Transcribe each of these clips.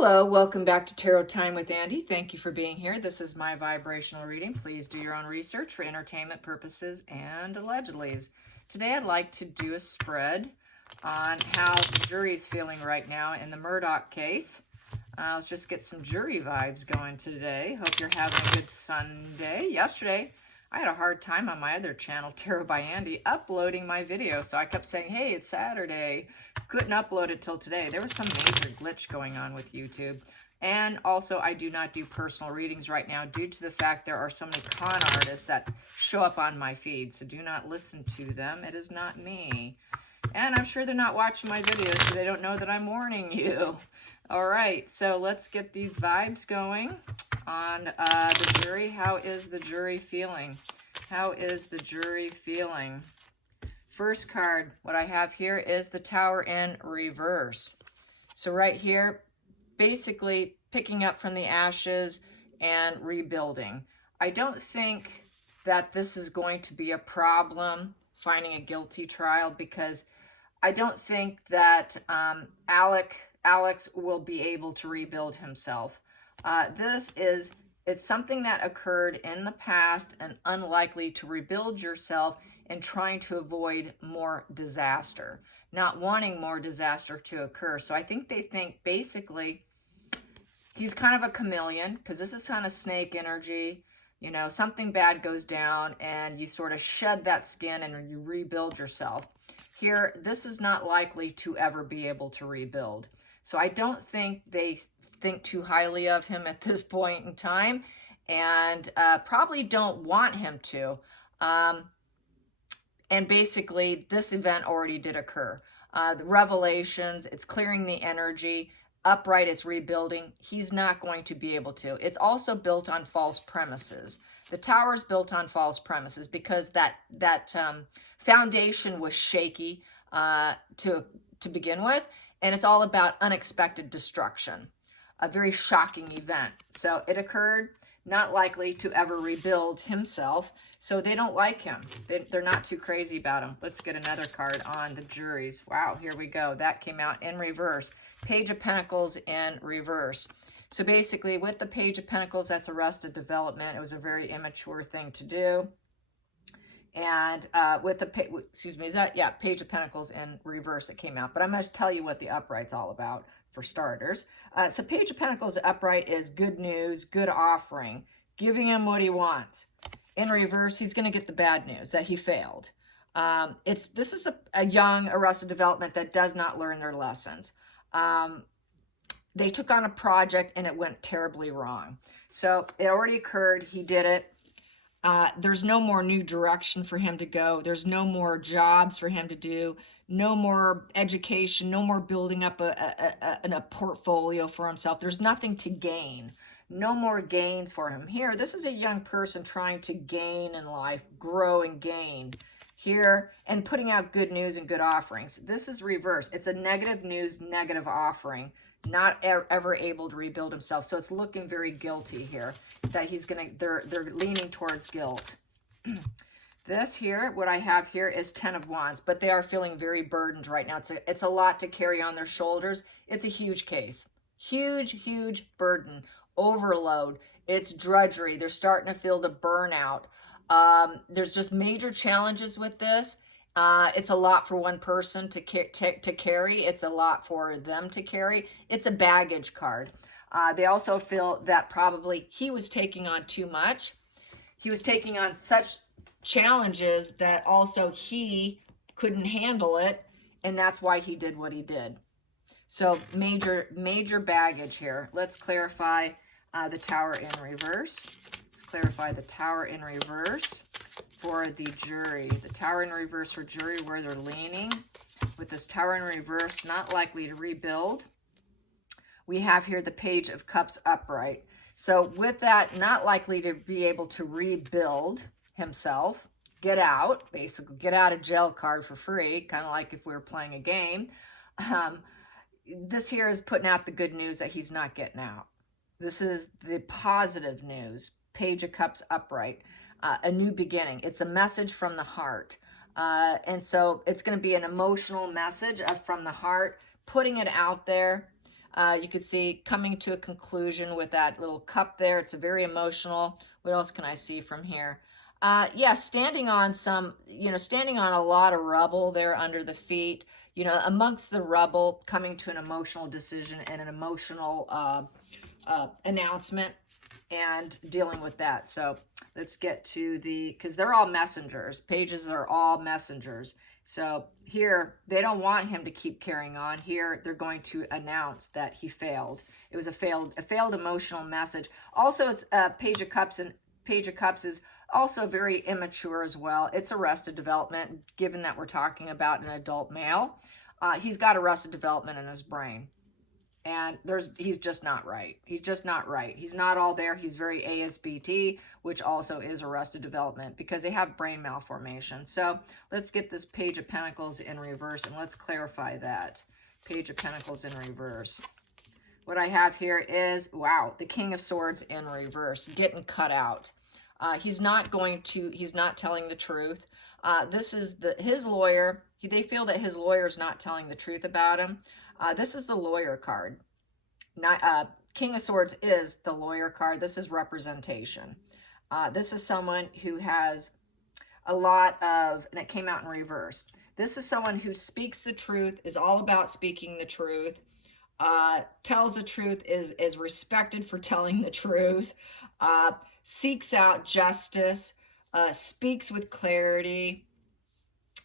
Hello, welcome back to Tarot Time with Andy. Thank you for being here. This is my vibrational reading. Please do your own research for entertainment purposes and allegedlys. Today I'd like to do a spread on how the jury's feeling right now in the Murdaugh case. Let's just get some jury vibes going today. Hope you're having a good Sunday. Yesterday, I had a hard time on my other channel, Tarot by Andy, uploading my video. So I kept saying, hey, it's Saturday. Couldn't upload it till today. There was some major glitch going on with YouTube. And also, I do not do personal readings right now due to the fact there are so many con artists that show up on my feed. So do not listen to them. It is not me. And I'm sure they're not watching my videos, so they don't know that I'm warning you. All right, so let's get these vibes going on the jury. How is the jury feeling? How is the jury feeling? First card, what I have here is the Tower in reverse. So right here, basically picking up from the ashes and rebuilding. I don't think that this is going to be a problem finding a guilty trial, because I don't think that Alex will be able to rebuild himself. It's something that occurred in the past and unlikely to rebuild yourself and trying to avoid more disaster, not wanting more disaster to occur. So I think they think basically he's kind of a chameleon, because this is kind of snake energy. You know, something bad goes down and you sort of shed that skin and you rebuild yourself. Here, this is not likely to ever be able to rebuild. So I don't think they think too highly of him at this point in time, and probably don't want him to. And basically, this event already did occur. The revelations, it's clearing the energy. Upright, it's rebuilding. He's not going to be able to. It's also built on false premises. The tower is built on false premises because that foundation was shaky to begin with, and it's all about unexpected destruction, a very shocking event. So it occurred, not likely to ever rebuild himself, so they don't like him. They're not too crazy about him. Let's get another card on the juries. Wow, here we go. That came out in reverse. Page of Pentacles in reverse. So basically, with the Page of Pentacles, that's arrested development. It was a very immature thing to do. And with the, Page of Pentacles in reverse, it came out. But I'm going to tell you what the upright's all about, for starters. So Page of Pentacles upright is good news, good offering, giving him what he wants. In reverse, he's going to get the bad news that he failed. This is a young arrested development that does not learn their lessons. They took on a project and it went terribly wrong. So it already occurred. He did it. There's no more new direction for him to go. There's no more jobs for him to do. No more education. No more building up a portfolio for himself. There's nothing to gain. No more gains for him. Here, this is a young person trying to gain in life, grow and gain. Here, and putting out good news and good offerings. This is reverse. It's a negative news, negative offering. Not ever able to rebuild himself. So it's looking very guilty here, that they're leaning towards guilt. This here, what I have here is 10 of Wands, but they are feeling very burdened right now. It's a lot to carry on their shoulders. It's a huge case. Huge burden, overload. It's drudgery. They're starting to feel the burnout. There's just major challenges with this. It's a lot for one person to carry. It's a lot for them to carry. It's a baggage card. They also feel that probably he was taking on too much. He was taking on such challenges that also he couldn't handle it, and that's why he did what he did. So major baggage here. Let's clarify the Tower in reverse. Let's clarify the Tower in reverse for the jury. The Tower in reverse for jury, where they're leaning. With this Tower in reverse, not likely to rebuild. We have here the Page of Cups upright. So with that, not likely to be able to rebuild himself, get out, basically get out of jail card for free, kind of like if we were playing a game. This here is putting out the good news that he's not getting out. This is the positive news. Page of Cups upright. A new beginning. It's a message from the heart. And so it's going to be an emotional message from the heart, putting it out there. You could see coming to a conclusion with that little cup there. It's a very emotional. What else can I see from here? Yeah, standing on some, standing on a lot of rubble there under the feet, amongst the rubble, coming to an emotional decision and an emotional announcement and dealing with that. So let's get to because they're all messengers. Pages are all messengers. So here, they don't want him to keep carrying on. Here, they're going to announce that he failed. It was a failed emotional message. Also, it's Page of Cups, and Page of Cups is also very immature as well. It's arrested development, given that we're talking about an adult male. He's got arrested development in his brain. And he's just not right. He's just not right. He's not all there. He's very ASBT, which also is arrested development because they have brain malformation. So let's get this Page of Pentacles in reverse and let's clarify that. Page of Pentacles in reverse. What I have here is, wow, the King of Swords in reverse, getting cut out. He's not telling the truth. This is his lawyer. They feel that his lawyer's not telling the truth about him. This is the lawyer card. King of Swords is the lawyer card. This is representation. This is someone who has a lot of, and it came out in reverse. This is someone who speaks the truth, is all about speaking the truth, tells the truth, is respected for telling the truth, seeks out justice, speaks with clarity,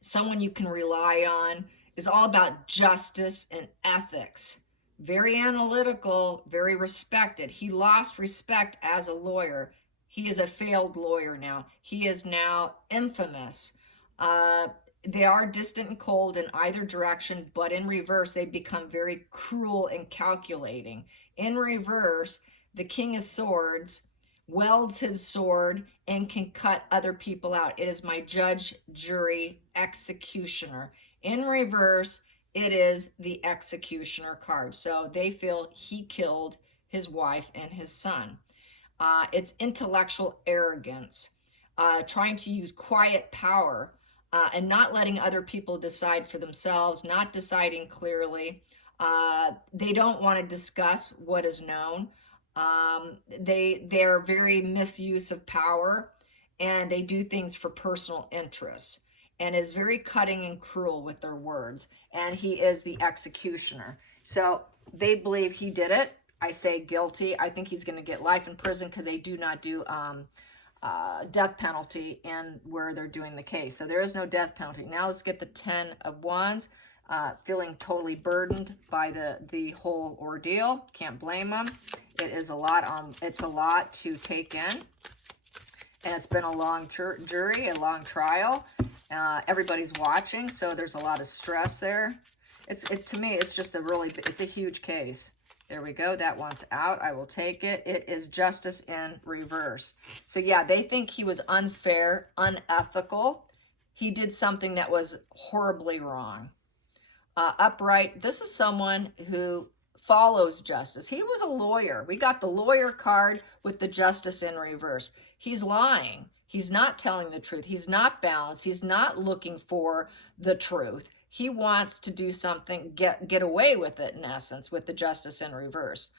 someone you can rely on, is all about justice and ethics. Very analytical, very respected. He lost respect as a lawyer. He is a failed lawyer now. He is now infamous. They are distant and cold in either direction, but in reverse, they become very cruel and calculating. In reverse, the King of Swords wields his sword and can cut other people out. It is my judge, jury, executioner. In reverse, it is the executioner card. So they feel he killed his wife and his son. It's intellectual arrogance, trying to use quiet power, and not letting other people decide for themselves, not deciding clearly. They don't want to discuss what is known. They're very misuse of power, and they do things for personal interests, and is very cutting and cruel with their words. And he is the executioner. So they believe he did it. I say guilty. I think he's going to get life in prison because they do not do death penalty in where they're doing the case. So there is no death penalty. Now let's get the 10 of Wands. Feeling totally burdened by the whole ordeal. Can't blame them. It is a lot. It's a lot to take in. And it's been a long jury, a long trial. Everybody's watching, so there's a lot of stress there. To me, it's just it's a huge case. There we go. That one's out. I will take it. It is justice in reverse. So yeah, they think he was unfair, unethical. He did something that was horribly wrong. Upright. This is someone who follows justice. He was a lawyer. We got the lawyer card with the justice in reverse. He's lying. He's not telling the truth. He's not balanced. He's not looking for the truth. He wants to do something, get away with it, in essence, with the justice in reverse.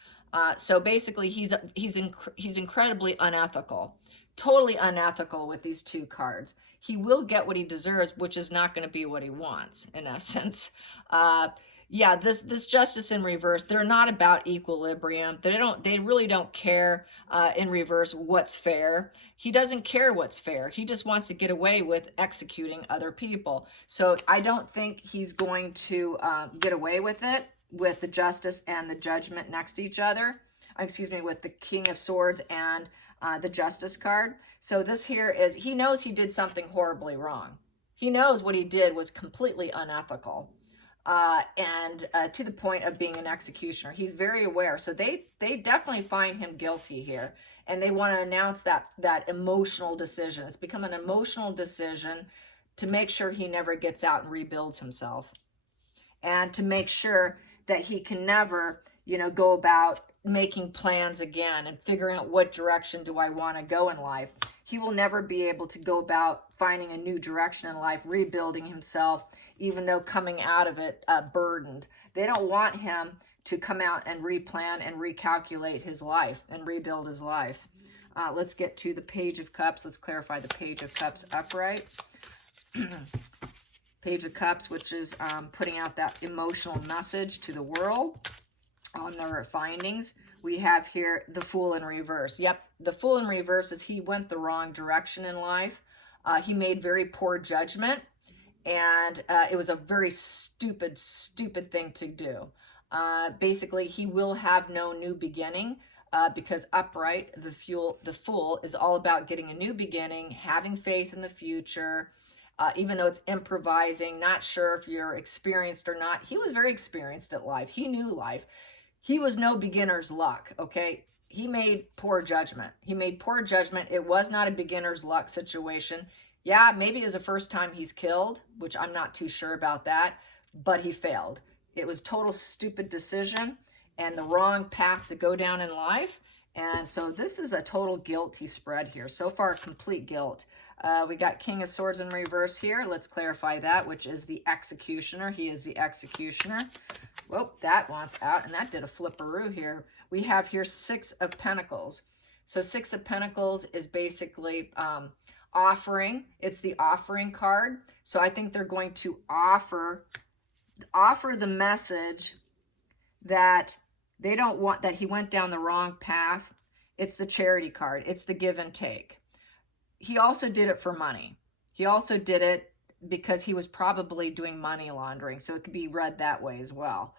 So basically, he's incredibly unethical, totally unethical with these two cards. He will get what he deserves, which is not going to be what he wants, in essence. Yeah, this justice in reverse, they're not about equilibrium. They really don't care in reverse what's fair. He doesn't care what's fair. He just wants to get away with executing other people. So I don't think he's going to get away with it with the justice and the judgment next to each other. Excuse me, with the King of Swords and the Justice card. So this here is, he knows he did something horribly wrong. He knows what he did was completely unethical. And to the point of being an executioner. He's very aware. So they definitely find him guilty here. And they want to announce that emotional decision. It's become an emotional decision to make sure he never gets out and rebuilds himself. And to make sure that he can never, go about making plans again and figuring out what direction do I want to go in life. He will never be able to go about finding a new direction in life, rebuilding himself, even though coming out of it burdened. They don't want him to come out and replan and recalculate his life and rebuild his life. Let's get to the Page of Cups. Let's clarify the Page of Cups upright. Page of Cups, which is putting out that emotional message to the world on their findings. We have here the Fool in reverse. Yep, the Fool in reverse is he went the wrong direction in life. He made very poor judgment, and it was a very stupid thing to do. Basically, he will have no new beginning because upright, the Fool is all about getting a new beginning, having faith in the future, even though it's improvising, not sure if you're experienced or not. He was very experienced at life. He knew life. He was no beginner's luck, okay? He made poor judgment. He made poor judgment. It was not a beginner's luck situation. Yeah, maybe it was the first time he's killed, which I'm not too sure about that, but he failed. It was total stupid decision and the wrong path to go down in life. And so this is a total guilty spread here. So far, complete guilt. We got King of Swords in reverse here. Let's clarify that, which is the executioner. He is the executioner. Whoop, that wants out, and that did a flipperoo here. We have here Six of Pentacles. So Six of Pentacles is basically offering. It's the offering card. So I think they're going to offer the message that they don't want, that he went down the wrong path. It's the charity card. It's the give and take. He also did it for money. He also did it because he was probably doing money laundering. So it could be read that way as well.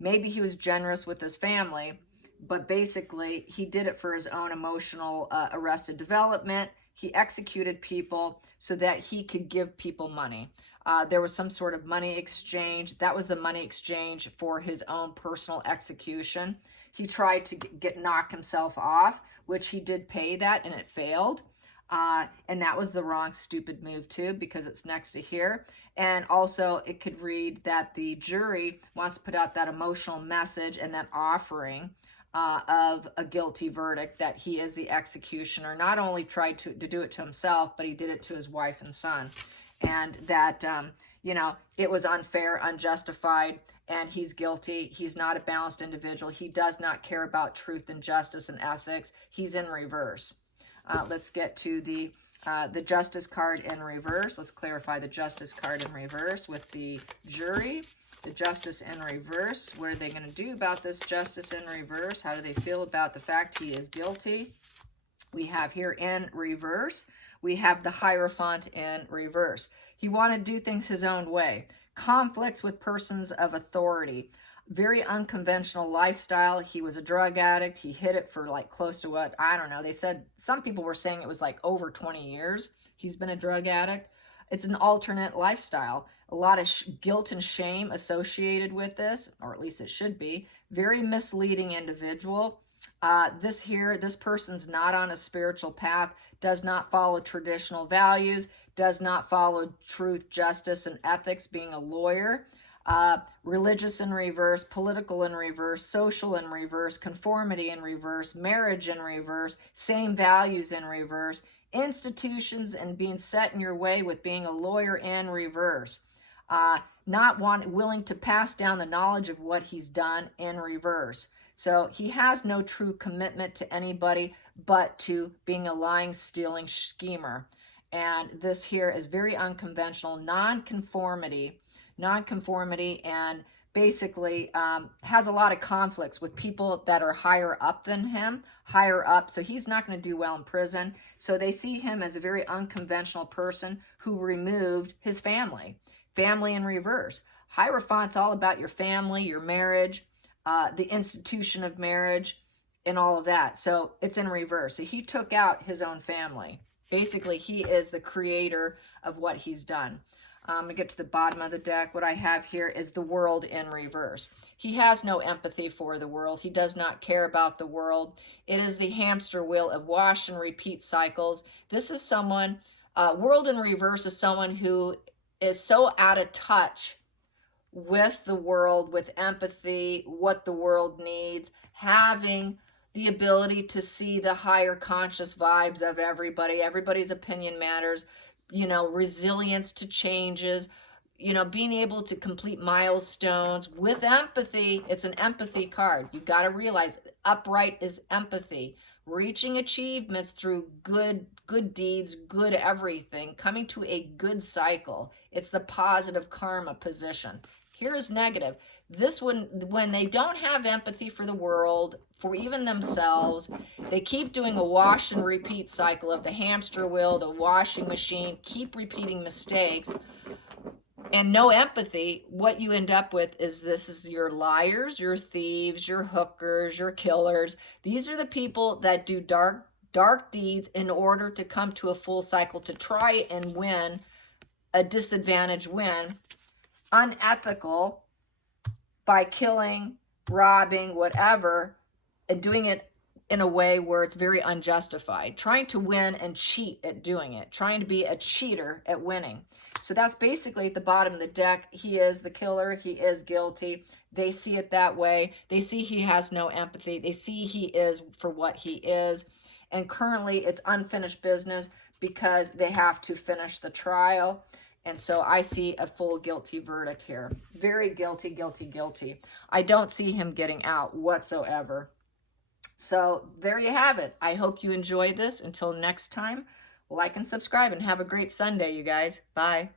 Maybe he was generous with his family, but basically he did it for his own emotional arrested development. He executed people so that he could give people money. There was some sort of money exchange. That was the money exchange for his own personal execution. He tried to knock himself off, which he did pay that, and it failed. And that was the wrong, stupid move too, because it's next to here. And also it could read that the jury wants to put out that emotional message and that offering of a guilty verdict, that he is the executioner. Not only tried to do it to himself, but he did it to his wife and son. And that, you know, it was unfair, unjustified, and he's guilty. He's not a balanced individual. He does not care about truth and justice and ethics. He's in reverse. Let's get to the Justice card in reverse. Let's clarify the Justice card in reverse with the jury. The Justice in reverse. What are they going to do about this Justice in reverse? How do they feel about the fact he is guilty? We have here in reverse, we have the Hierophant in reverse. He wanted to do things his own way. Conflicts with persons of authority. Very unconventional lifestyle. He was a drug addict. He hid it for like close to what, I don't know. They said, some people were saying it was like over 20 years. He's been a drug addict. It's an alternate lifestyle. A lot of guilt and shame associated with this, or at least it should be. Very misleading individual. This person's not on a spiritual path, does not follow traditional values, does not follow truth, justice, and ethics, being a lawyer. Religious in reverse, political in reverse, social in reverse, conformity in reverse, marriage in reverse, same values in reverse, institutions and being set in your way with being a lawyer in reverse. Not willing to pass down the knowledge of what he's done in reverse. So he has no true commitment to anybody but to being a lying, stealing schemer. And this here is very unconventional, non-conformity, and basically has a lot of conflicts with people that are higher up than him, so he's not going to do well in prison. So they see him as a very unconventional person who removed his family in reverse. Hierophant's all about your family, your marriage, the institution of marriage, and all of that. So it's in reverse. So he took out his own family. Basically, he is the creator of what he's done. I'm going to get to the bottom of the deck. What I have here is the World in reverse. He has no empathy for the world. He does not care about the world. It is the hamster wheel of wash and repeat cycles. This is someone, World in reverse is someone who is so out of touch with the world, with empathy, what the world needs, having the ability to see the higher conscious vibes of everybody. Everybody's opinion matters. You know, resilience to changes, being able to complete milestones with empathy. It's an empathy card. You got to realize upright is empathy. Reaching achievements through good deeds, good everything, coming to a good cycle. It's the positive karma position. Here's negative. This one, when they don't have empathy for the world, for even themselves, they keep doing a wash and repeat cycle of the hamster wheel, the washing machine, keep repeating mistakes, and no empathy. What you end up with is this is your liars, your thieves, your hookers, your killers. These are the people that do dark deeds in order to come to a full cycle, to try and win a disadvantage win, unethical, by killing, robbing, whatever, and doing it in a way where it's very unjustified, trying to win and cheat at doing it, trying to be a cheater at winning. So that's basically at the bottom of the deck. He is the killer. He is guilty. They see it that way. They see he has no empathy. They see he is for what he is. And currently it's unfinished business because they have to finish the trial. And so I see a full guilty verdict here. Very guilty, guilty, guilty. I don't see him getting out whatsoever. So there you have it. I hope you enjoyed this. Until next time, like and subscribe, and have a great Sunday, you guys. Bye.